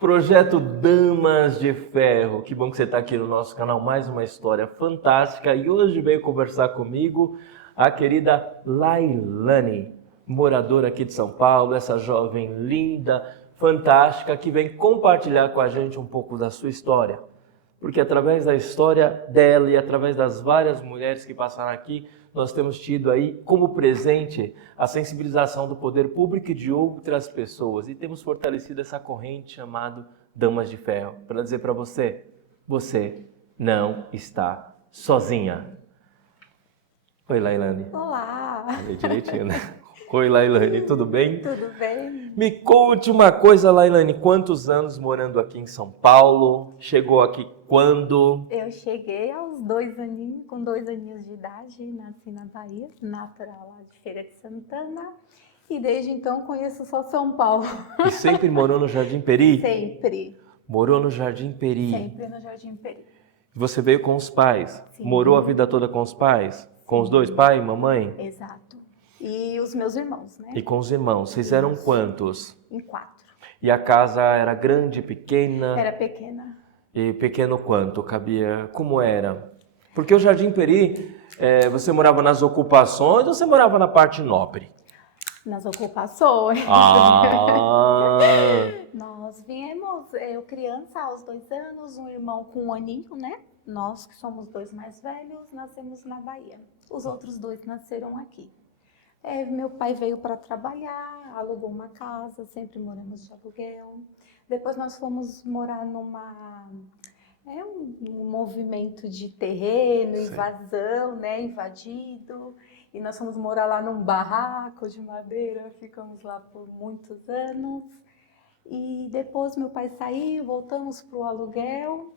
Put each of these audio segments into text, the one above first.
Projeto Damas de Ferro. Que bom que você está aqui no nosso canal. Mais uma história fantástica. E hoje veio conversar comigo a querida Lailane, moradora aqui de São Paulo, essa jovem linda, fantástica, que vem compartilhar com a gente um pouco da sua história. Porque através da história dela e através das várias mulheres que passaram aqui, nós temos tido aí como presente a sensibilização do poder público e de outras pessoas. E temos fortalecido essa corrente chamada Damas de Ferro, para dizer para você, você não está sozinha. Oi, Lailane. Olá! Falei direitinho, né? Oi, Lailane, tudo bem? Tudo bem? Me conte uma coisa, Lailane, quantos anos morando aqui em São Paulo? Chegou aqui quando? Eu cheguei aos 2 aninhos, com 2 aninhos de idade, nasci na Bahia, natural lá de Feira de Santana, e desde então conheço só São Paulo. E sempre morou no Jardim Peri? Sempre. Morou no Jardim Peri. Sempre no Jardim Peri. Você veio com os pais? Sim. Morou a vida toda com os pais? Com os dois, pai e mamãe? Exato. E os meus irmãos, né? E com os irmãos. Vocês eram quantos? Em 4. E a casa era grande, pequena? Era pequena. E pequeno quanto? Cabia? Como era? Porque o Jardim Peri, você morava nas ocupações ou você morava na parte nobre? Nas ocupações. Ah! Nós viemos, eu criança aos 2 anos, um irmão com 1 aninho, né? Nós que somos 2 mais velhos, nascemos na Bahia. Os outros 2 nasceram aqui. Meu pai veio para trabalhar, alugou uma casa, sempre moramos de aluguel. Depois nós fomos morar um movimento de terreno, invasão, né? Invadido. E nós fomos morar lá num barraco de madeira, ficamos lá por muitos anos. E depois meu pai saiu, voltamos para o aluguel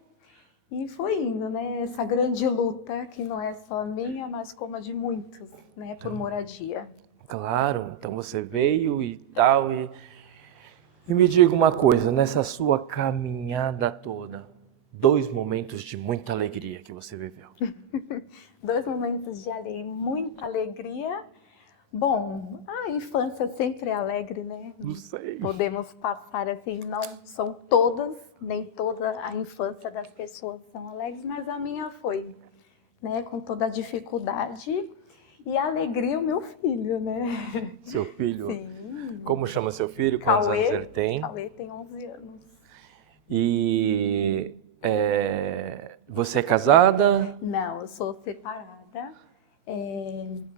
e foi indo, né? Essa grande luta que não é só minha, mas como a de muitos, né? Por moradia. Claro, então você veio e tal. E me diga uma coisa, nessa sua caminhada toda, 2 momentos de muita alegria que você viveu. 2 momentos de muita alegria. Bom, a infância sempre é alegre, né? Não sei. Podemos passar assim, não são todas, nem toda a infância das pessoas são alegres, mas a minha foi, né? Com toda a dificuldade e a alegria, o meu filho, né? Seu filho? Sim. Como chama seu filho? Quantos anos ele tem? Cauê tem 11 anos. E você é casada? Não, eu sou separada.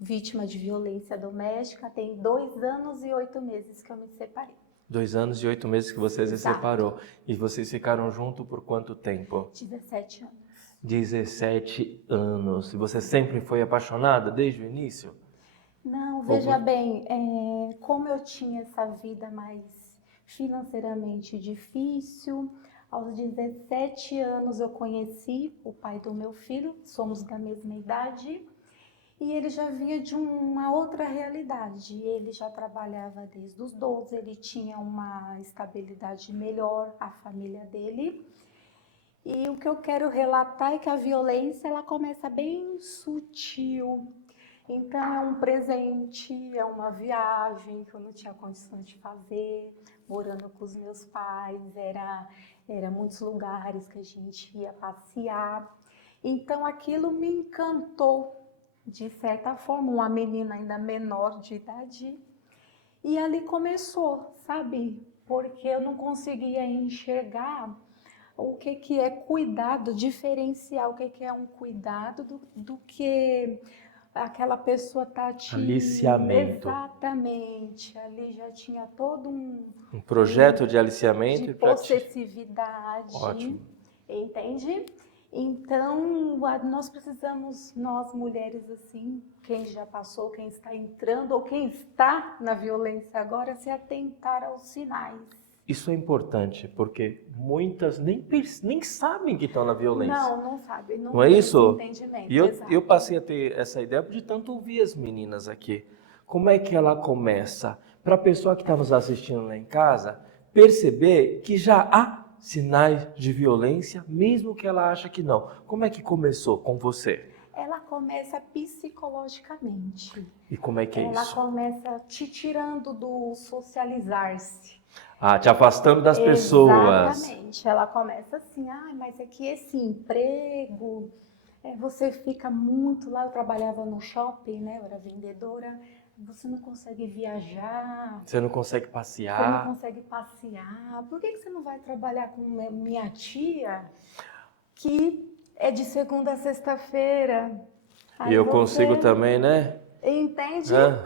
Vítima de violência doméstica, tem 2 anos e 8 meses que eu me separei. 2 anos e 8 meses que você se Exato. separou. E vocês ficaram juntos por quanto tempo? 17 anos. 17 anos. E você sempre foi apaixonada desde o início? Não, veja bem, como eu tinha essa vida mais financeiramente difícil, aos 17 anos eu conheci o pai do meu filho, somos da mesma idade. E ele já vinha de uma outra realidade, ele já trabalhava desde os 12, ele tinha uma estabilidade melhor, a família dele. E o que eu quero relatar é que a violência ela começa bem sutil. Então é um presente, é uma viagem que eu não tinha condições de fazer, morando com os meus pais, era muitos lugares que a gente ia passear. Então aquilo me encantou. De certa forma, uma menina ainda menor de idade. E ali começou, sabe? Porque eu não conseguia enxergar o que é cuidado, diferenciar o que é um cuidado do que aquela pessoa tá te... Aliciamento. Exatamente. Ali já tinha todo um projeto de aliciamento. de possessividade. Ótimo. Entende? Então, nós precisamos, nós mulheres assim, quem já passou, quem está entrando ou quem está na violência agora, se atentar aos sinais. Isso é importante, porque muitas nem sabem que estão na violência. Não sabem. Não é isso? Entendimento, E eu passei a ter essa ideia de tanto ouvir as meninas aqui. Como é que ela começa? Para a pessoa que está nos assistindo lá em casa, perceber que já há sinais de violência, mesmo que ela acha que não. Como é que começou com você? Ela começa psicologicamente. E como é que é Ela isso? começa te tirando do socializar-se. Ah, te afastando das pessoas. Exatamente. Ela começa assim, mas é que esse emprego, você fica muito lá. Eu trabalhava no shopping, né? Eu era vendedora. Você não consegue viajar. Você não consegue Você não passear. consegue passear. Por que você não vai trabalhar com minha tia, que é de segunda a sexta-feira? E eu consigo também, né? Entende? Ah,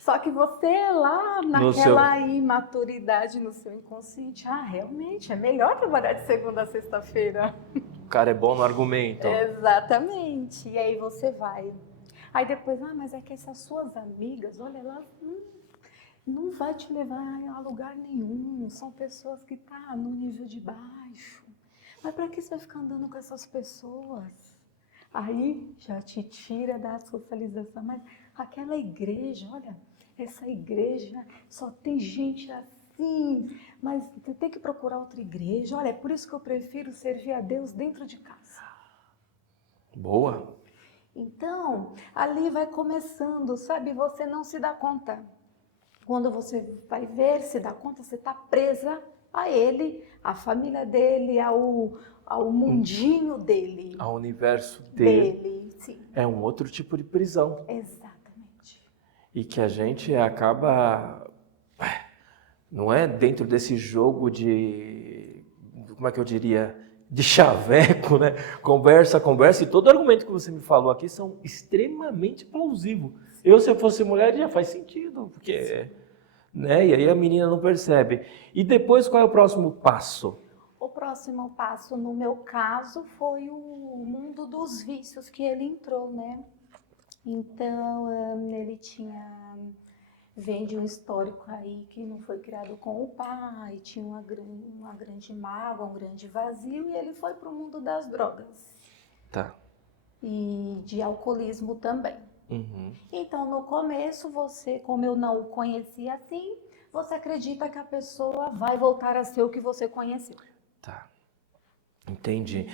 Só que você lá no seu... naquela imaturidade no seu inconsciente, realmente é melhor trabalhar de segunda a sexta-feira. O cara é bom no argumento. Exatamente. E aí você vai. Aí depois, mas é que essas suas amigas, olha, elas não vai te levar a lugar nenhum. São pessoas que estão no nível de baixo. Mas para que você vai ficar andando com essas pessoas? Aí já te tira da socialização. Mas aquela igreja, olha, essa igreja só tem gente assim. Mas você tem que procurar outra igreja. Olha, é por isso que eu prefiro servir a Deus dentro de casa. Boa. Então, ali vai começando, sabe? Você não se dá conta. Quando você vai ver, se dá conta, você está presa a ele, à família dele, ao mundinho dele. Ao universo dele. Sim. É um outro tipo de prisão. Exatamente. E que a gente acaba, não é, dentro desse jogo de, como é que eu diria, de chaveco, né? Conversa, e todo argumento que você me falou aqui são extremamente plausíveis. Se eu fosse mulher, já faz sentido, porque, né? E aí a menina não percebe. E depois, qual é o próximo passo? O próximo passo, no meu caso, foi o mundo dos vícios que ele entrou, né? Então, ele vem de um histórico aí que não foi criado com o pai, tinha uma grande mágoa, um grande vazio, e ele foi para o mundo das drogas. Tá. E de alcoolismo também. Uhum. Então, no começo, você, como eu não o conhecia assim, você acredita que a pessoa vai voltar a ser o que você conheceu. Tá. Entendi.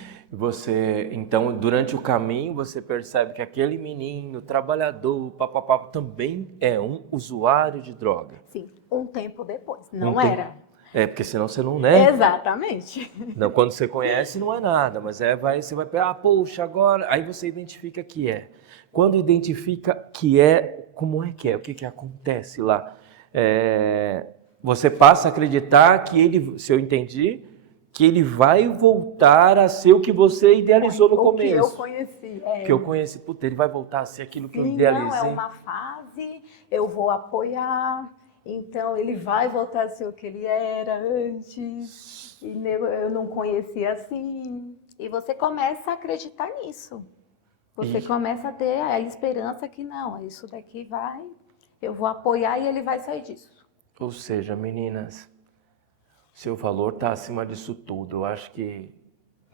Então, durante o caminho, você percebe que aquele menino, trabalhador, papapá, também é um usuário de droga. Sim, um tempo depois. Não era. Porque senão você não, né? Exatamente. Não, quando você conhece, não é nada, mas você vai pegar, poxa, agora... Aí você identifica que é. Quando identifica que é, como é que é? O que acontece lá? Você passa a acreditar que ele, se eu entendi, que ele vai voltar a ser o que você idealizou no começo. O que eu conheci. Que eu conheci. Puta, ele vai voltar a ser aquilo que eu idealizei. Não, é uma fase, eu vou apoiar, então ele vai voltar a ser o que ele era antes, e eu não conhecia assim. E você começa a acreditar nisso. Você começa a ter a esperança que não, isso daqui eu vou apoiar e ele vai sair disso. Ou seja, meninas... Seu valor está acima disso tudo. Eu acho que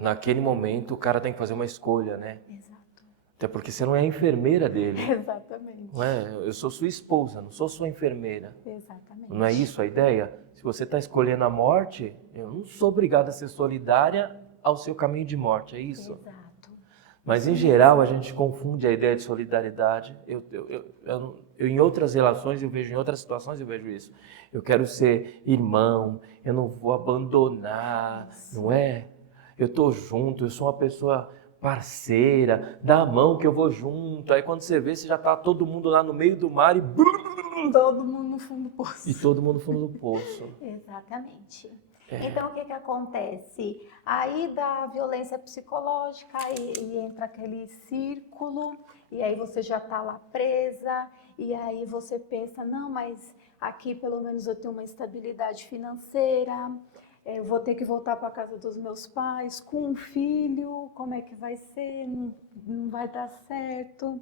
naquele momento o cara tem que fazer uma escolha, né? Exato. Até porque você não é a enfermeira dele. Exatamente. Não é? Eu sou sua esposa, não sou sua enfermeira. Exatamente. Não é isso a ideia? Se você está escolhendo a morte, eu não sou obrigada a ser solidária ao seu caminho de morte, é isso? Exato. Mas em geral a gente confunde a ideia de solidariedade. Eu em outras relações eu vejo, em outras situações eu vejo isso. Eu quero ser irmão, eu não vou abandonar, não é? Eu estou junto, eu sou uma pessoa parceira, dá a mão que eu vou junto. Aí quando você vê, você já está todo mundo lá no meio do mar e... Todo mundo no fundo do poço. E todo mundo no fundo do poço. Exatamente. Então, o que acontece? Aí da violência psicológica e entra aquele círculo, e aí você já está lá presa, e aí você pensa, não, mas aqui pelo menos eu tenho uma estabilidade financeira, eu vou ter que voltar para a casa dos meus pais com um filho, como é que vai ser? Não vai dar certo.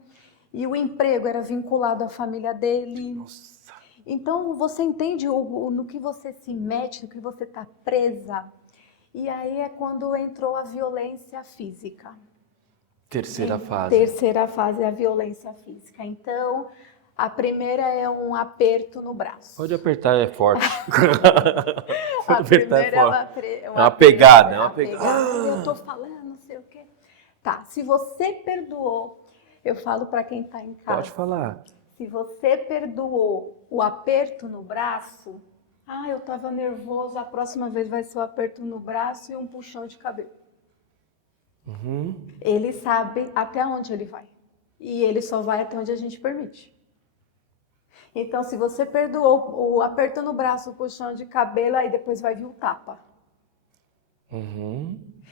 E o emprego era vinculado à família dele. Nossa. Então, você entende no que você se mete, no que você está presa. E aí é quando entrou a violência física. Terceira fase. Terceira fase é a violência física. Então, a primeira é um aperto no braço. Pode apertar, é forte. Pode apertar, é forte. É uma pegada. Eu estou falando, não sei o quê. Tá, se você perdoou, eu falo para quem está em casa. Pode falar. Se você perdoou o aperto no braço, Ah, eu estava nervoso, a próxima vez vai ser um aperto no braço e um puxão de cabelo. Ele sabe até onde ele vai. E ele só vai até onde a gente permite. Então, se você perdoou o aperto no braço, o puxão de cabelo, aí depois vai vir o tapa.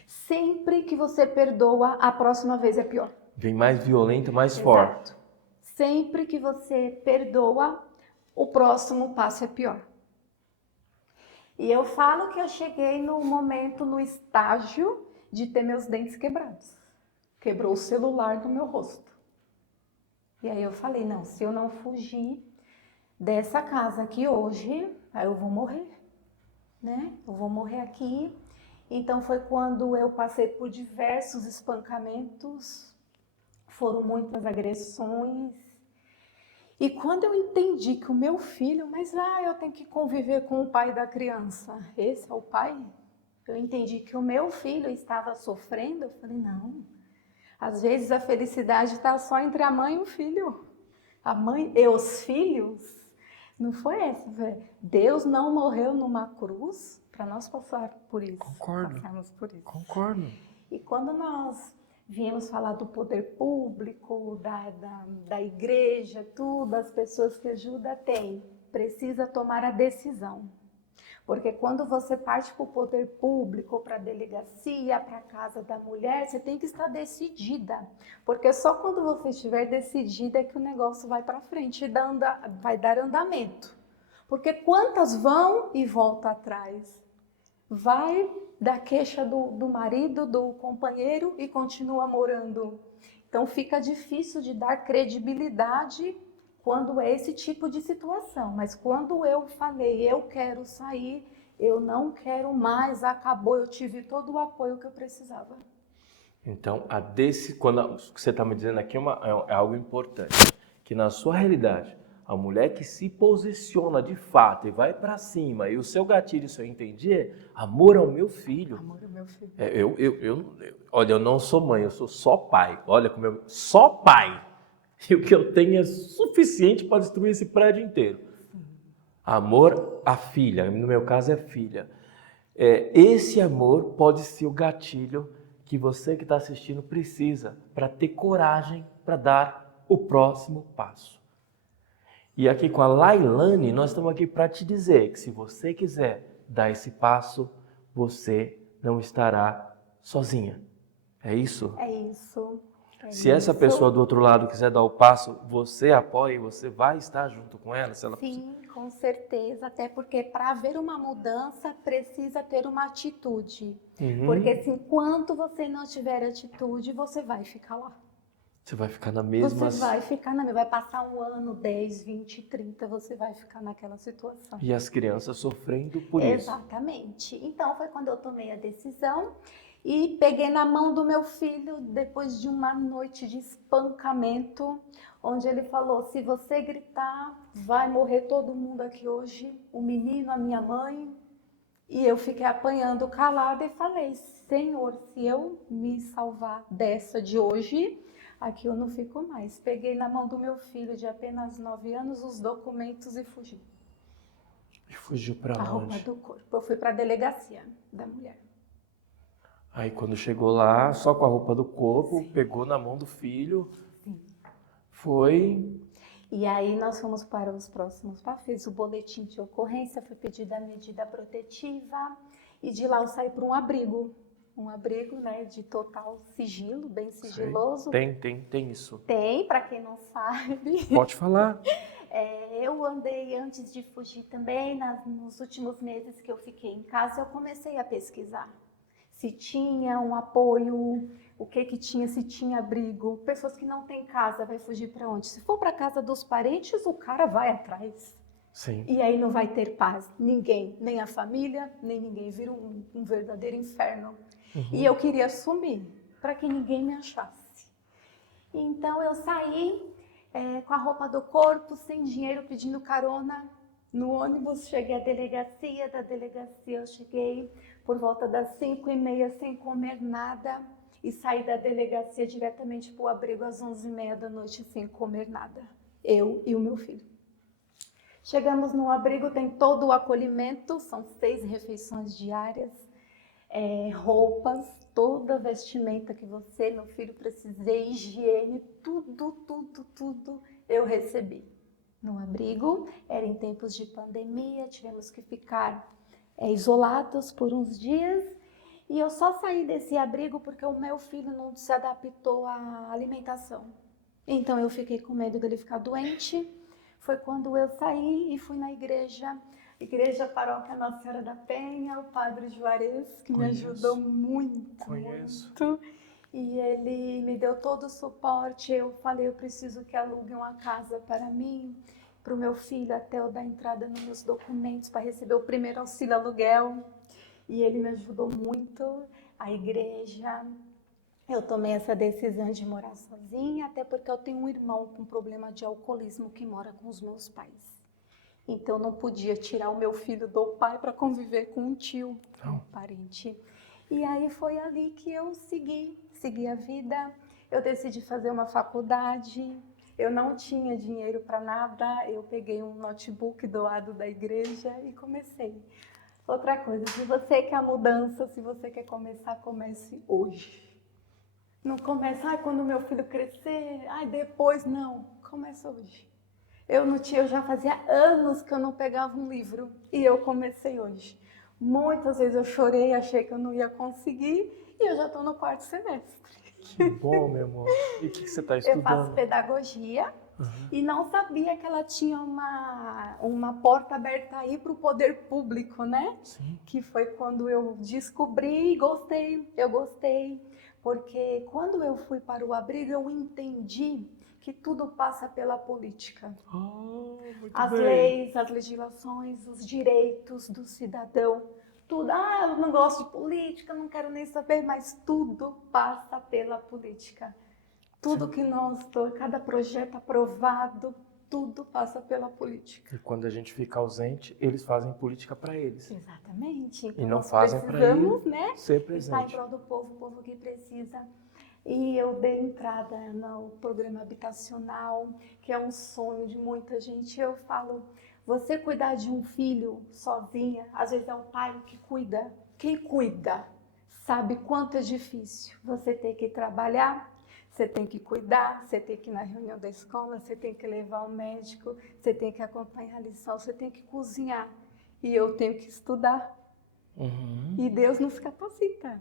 Sempre que você perdoa, a próxima vez é pior. Vem mais violento, mais forte. Sempre que você perdoa, o próximo passo é pior. E eu falo que eu cheguei no momento, no estágio de ter meus dentes quebrados. Quebrou o celular do meu rosto. E aí eu falei, não, se eu não fugir dessa casa aqui hoje, aí eu vou morrer, né? Eu vou morrer aqui. Então foi quando eu passei por diversos espancamentos, foram muitas agressões. E quando eu entendi que o meu filho, mas eu tenho que conviver com o pai da criança, esse é o pai? Eu entendi que o meu filho estava sofrendo, eu falei, não. Às vezes a felicidade está só entre a mãe e o filho. A mãe e os filhos. Não foi essa, velho. Deus não morreu numa cruz para nós passar por isso. Passarmos por isso. Concordo. E quando nós viemos falar do poder público, da igreja, tudo, as pessoas que ajudam, precisa tomar a decisão. Porque quando você parte para o poder público, para a delegacia, para a casa da mulher, você tem que estar decidida. Porque só quando você estiver decidida é que o negócio vai para frente e vai dar andamento. Porque quantas vão e voltam atrás? Vai da queixa do marido, do companheiro e continua morando. Então fica difícil de dar credibilidade quando é esse tipo de situação. Mas quando eu falei, eu quero sair, eu não quero mais, acabou, eu tive todo o apoio que eu precisava. Então, quando o que você está me dizendo aqui é algo importante. Que na sua realidade, a mulher que se posiciona de fato e vai para cima, e o seu gatilho, se eu entendi, é amor ao meu filho. Amor ao meu filho. Olha, eu não sou mãe, eu sou só pai. Olha como só pai. E o que eu tenho é suficiente para destruir esse prédio inteiro. Amor à filha, no meu caso é filha. Esse amor pode ser o gatilho que você que está assistindo precisa para ter coragem para dar o próximo passo. E aqui com a Lailane, nós estamos aqui para te dizer que se você quiser dar esse passo, você não estará sozinha. É isso? É isso. Se essa pessoa do outro lado quiser dar o passo, você apoia e você vai estar junto com ela? Sim, com certeza. Até porque para haver uma mudança, precisa ter uma atitude. Porque se enquanto você não tiver atitude, você vai ficar lá. Você vai ficar na mesma... Você vai ficar na mesma. Vai passar 1 ano, 10, 20, 30, você vai ficar naquela situação. E as crianças sofrendo por isso. Exatamente. Então foi quando eu tomei a decisão e peguei na mão do meu filho depois de uma noite de espancamento, onde ele falou, se você gritar, vai morrer todo mundo aqui hoje, o menino, a minha mãe. E eu fiquei apanhando calada e falei, Senhor, se eu me salvar dessa de hoje, aqui eu não fico mais. Peguei na mão do meu filho de apenas 9 anos os documentos e fugi. E fugiu para onde? A roupa do corpo. Eu fui para a delegacia da mulher. Aí quando chegou lá, só com a roupa do corpo, pegou na mão do filho, foi... E aí nós fomos para os próximos passos, fiz o boletim de ocorrência, foi pedida a medida protetiva e de lá eu saí para um abrigo, né, de total sigilo, bem sigiloso. Tem isso. Tem, para quem não sabe. Pode falar. Eu andei antes de fugir também, nos últimos meses que eu fiquei em casa, eu comecei a pesquisar. Se tinha um apoio, o que tinha, se tinha abrigo. Pessoas que não têm casa, vai fugir para onde? Se for para a casa dos parentes, o cara vai atrás. Sim. E aí não vai ter paz. Ninguém, nem a família, nem ninguém. Vira um verdadeiro inferno. E eu queria sumir, para que ninguém me achasse. Então eu saí com a roupa do corpo, sem dinheiro, pedindo carona. No ônibus, cheguei à delegacia, da delegacia eu cheguei por volta das 5h30 sem comer nada e saí da delegacia diretamente para o abrigo às 11h30 da noite sem comer nada, eu e o meu filho. Chegamos no abrigo, tem todo o acolhimento, são 6 refeições diárias, roupas, toda a vestimenta que você, meu filho, precisei, higiene, tudo eu recebi. No abrigo, era em tempos de pandemia, tivemos que ficar isolados por uns dias, e eu só saí desse abrigo porque o meu filho não se adaptou à alimentação. Então eu fiquei com medo dele ficar doente. Foi quando eu saí e fui na igreja Paróquia Nossa Senhora da Penha, o Padre Juarez, que me ajudou muito. E ele me deu todo o suporte. Eu falei, eu preciso que alugue uma casa para mim, para o meu filho, até eu dar entrada nos meus documentos para receber o primeiro auxílio aluguel. E ele me ajudou muito, a igreja. Eu tomei essa decisão de morar sozinha, até porque eu tenho um irmão com problema de alcoolismo que mora com os meus pais. Então eu não podia tirar o meu filho do pai para conviver com um tio, um parente. E aí foi ali que eu segui a vida. Eu decidi fazer uma faculdade. Eu não tinha dinheiro para nada. Eu peguei um notebook doado da igreja e comecei. Outra coisa, se você quer mudança, se você quer começar, comece hoje. Não começa, quando meu filho crescer, depois, não. Começa hoje. Eu já fazia anos que eu não pegava um livro e eu comecei hoje. Muitas vezes eu chorei, achei que eu não ia conseguir e eu já estou no 4º semestre. Que bom, meu amor. E o que você está estudando? Eu faço pedagogia. E não sabia que ela tinha uma porta aberta aí para o poder público, né? Sim. Que foi quando eu descobri e gostei. Eu gostei, porque quando eu fui para o abrigo, eu entendi que tudo passa pela política. As leis, as legislações, os direitos do cidadão. Tudo. Eu não gosto de política, não quero nem saber, mas tudo passa pela política. Tudo que cada projeto aprovado, tudo passa pela política. E quando a gente fica ausente, eles fazem política para eles. Exatamente. Então, e não fazem para eles, né, ser presente. Estar em prol do povo, o povo que precisa. E eu dei entrada no programa habitacional, que é um sonho de muita gente. Eu falo, você cuidar de um filho sozinha, às vezes é o pai que cuida. Quem cuida sabe quanto é difícil. Você tem que trabalhar, você tem que cuidar, você tem que ir na reunião da escola, você tem que levar ao médico, você tem que acompanhar a lição, você tem que cozinhar. E eu tenho que estudar. E Deus nos capacita.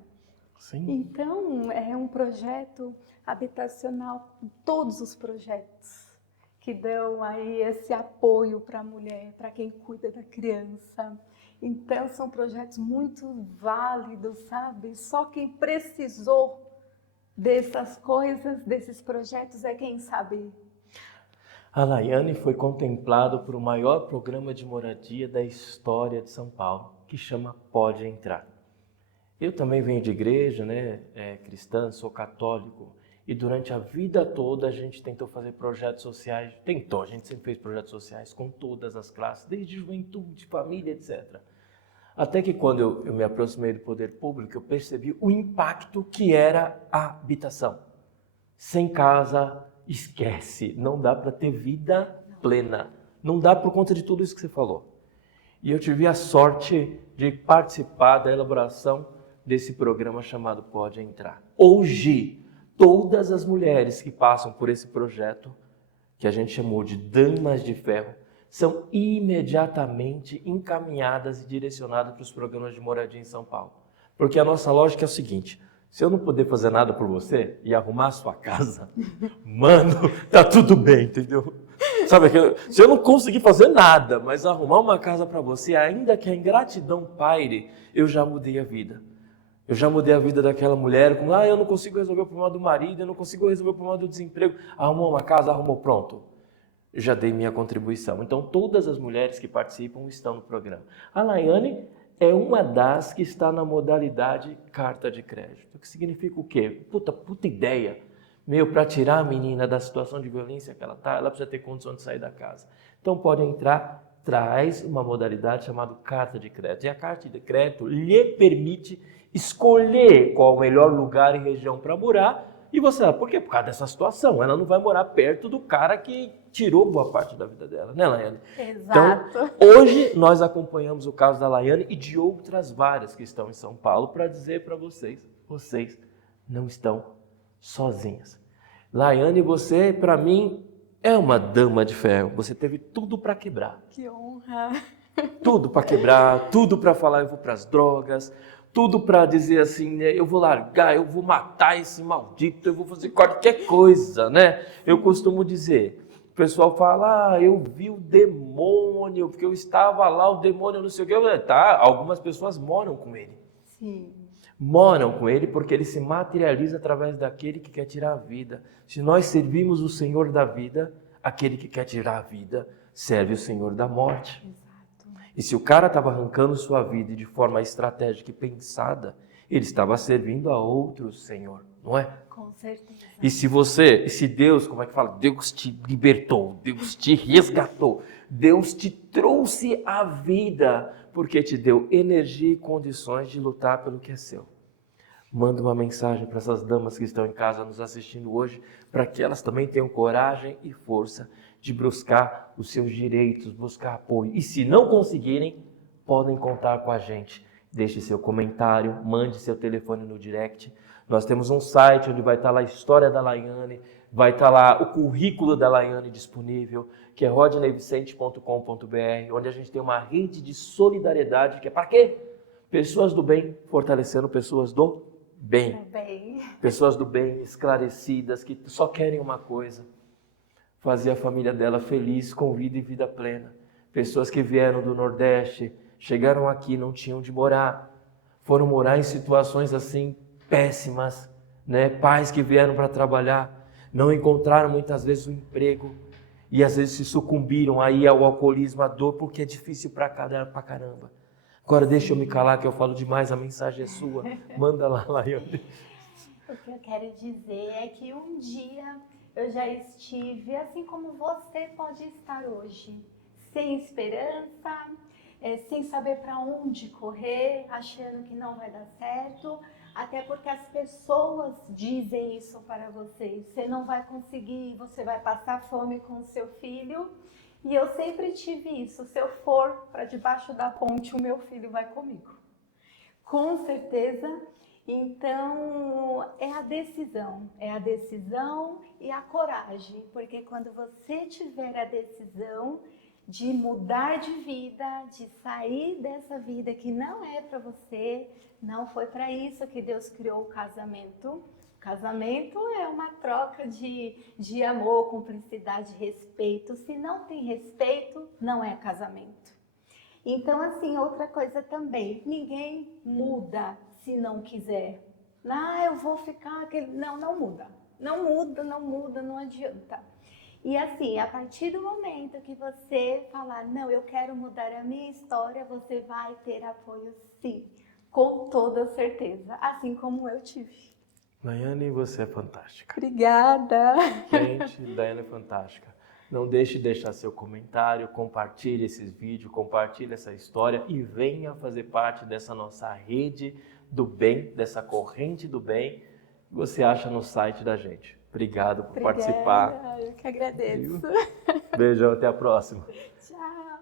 Sim. Então, é um projeto habitacional, todos os projetos que dão aí esse apoio para a mulher, para quem cuida da criança. Então, são projetos muito válidos, sabe? Só quem precisou dessas coisas, desses projetos, é quem sabe. A Laiane foi contemplada por o maior programa de moradia da história de São Paulo, que chama Pode Entrar. Eu também venho de igreja, né, cristã, sou católico, e durante a vida toda a gente tentou fazer projetos sociais, a gente sempre fez projetos sociais com todas as classes, desde juventude, família, etc. Até que quando eu me aproximei do poder público, eu percebi o impacto que era a habitação. Sem casa, esquece, não dá para ter vida plena, não dá por conta de tudo isso que você falou. E eu tive a sorte de participar da elaboração desse programa chamado Pode Entrar. Hoje, todas as mulheres que passam por esse projeto, que a gente chamou de Damas de Ferro, são imediatamente encaminhadas e direcionadas para os programas de moradia em São Paulo. Porque a nossa lógica é o seguinte, se eu não puder fazer nada por você e arrumar a sua casa, mano, tá tudo bem, entendeu? Sabe, se eu não conseguir fazer nada, mas arrumar uma casa para você, ainda que a ingratidão paire, eu já mudei a vida. Eu já mudei a vida daquela mulher com, eu não consigo resolver o problema do marido, eu não consigo resolver o problema do desemprego. Arrumou uma casa, arrumou, pronto. Eu já dei minha contribuição. Então, todas as mulheres que participam estão no programa. A Laiane é uma das que está na modalidade carta de crédito. O que significa o quê? Puta ideia. Para tirar a menina da situação de violência que ela está, ela precisa ter condição de sair da casa. Então, pode entrar, traz uma modalidade chamada carta de crédito. E a carta de crédito lhe permite escolher qual o melhor lugar e região para morar, E você, por quê? Por causa dessa situação. Ela não vai morar perto do cara que tirou boa parte da vida dela, né, Laiane? Exato. Então, hoje nós acompanhamos o caso da Laiane e de outras várias que estão em São Paulo para dizer para vocês não estão sozinhas. Laiane, você, para mim, é uma dama de ferro. Você teve tudo para quebrar. Que honra. Tudo para quebrar, tudo para falar eu vou para as drogas, tudo para dizer assim, né, eu vou largar, eu vou matar esse maldito, eu vou fazer qualquer coisa, né? Eu costumo dizer, o pessoal fala, eu vi o demônio, porque eu estava lá, o demônio não sei o que, tá? Algumas pessoas moram com ele. Sim. Moram com ele porque ele se materializa através daquele que quer tirar a vida. Se nós servimos o Senhor da vida, aquele que quer tirar a vida serve o Senhor da morte. E se o cara estava arrancando sua vida de forma estratégica e pensada, ele estava servindo a outro Senhor, não é? Com certeza. E se Deus, como é que fala? Deus te libertou, Deus te resgatou, Deus te trouxe a vida, porque te deu energia e condições de lutar pelo que é seu. Manda uma mensagem para essas damas que estão em casa nos assistindo hoje, para que elas também tenham coragem e força de buscar os seus direitos, buscar apoio. E se não conseguirem, podem contar com a gente. Deixe seu comentário, mande seu telefone no direct. Nós temos um site onde vai estar lá a história da Laiane, vai estar lá o currículo da Laiane disponível, que é rodneivicente.com.br, onde a gente tem uma rede de solidariedade, que é para quê? Pessoas do bem fortalecendo pessoas do bem. Pessoas do bem, esclarecidas, que só querem uma coisa: fazer a família dela feliz, com vida e vida plena. Pessoas que vieram do Nordeste, chegaram aqui, não tinham de morar, foram morar em situações assim péssimas, né? Pais que vieram para trabalhar, não encontraram muitas vezes um emprego e às vezes se sucumbiram aí ao alcoolismo, à dor, porque é difícil pra caramba. Agora deixa eu me calar que eu falo demais, a mensagem é sua. Manda lá, Laiane. O que eu quero dizer é que um dia eu já estive assim como você pode estar hoje, sem esperança, sem saber para onde correr, achando que não vai dar certo, até porque as pessoas dizem isso para você. Você não vai conseguir, você vai passar fome com o seu filho. E eu sempre tive isso, se eu for para debaixo da ponte, o meu filho vai comigo. Com certeza. Então, é a decisão e a coragem, porque quando você tiver a decisão de mudar de vida, de sair dessa vida que não é para você, não foi para isso que Deus criou o casamento. Casamento é uma troca de amor, cumplicidade, respeito. Se não tem respeito, não é casamento. Então, assim, outra coisa também, ninguém muda se não quiser. Eu vou ficar aquele... Não muda. Não adianta. E assim, a partir do momento que você falar, não, eu quero mudar a minha história, você vai ter apoio sim, com toda certeza, assim como eu tive. Laiane, você é fantástica. Obrigada. Gente, Laiane é fantástica. Não deixe de deixar seu comentário, compartilhe esses vídeos, compartilhe essa história e venha fazer parte dessa nossa rede do bem, dessa corrente do bem que você acha no site da gente. Obrigado por participar. Eu que agradeço. Beijão, até a próxima. Tchau.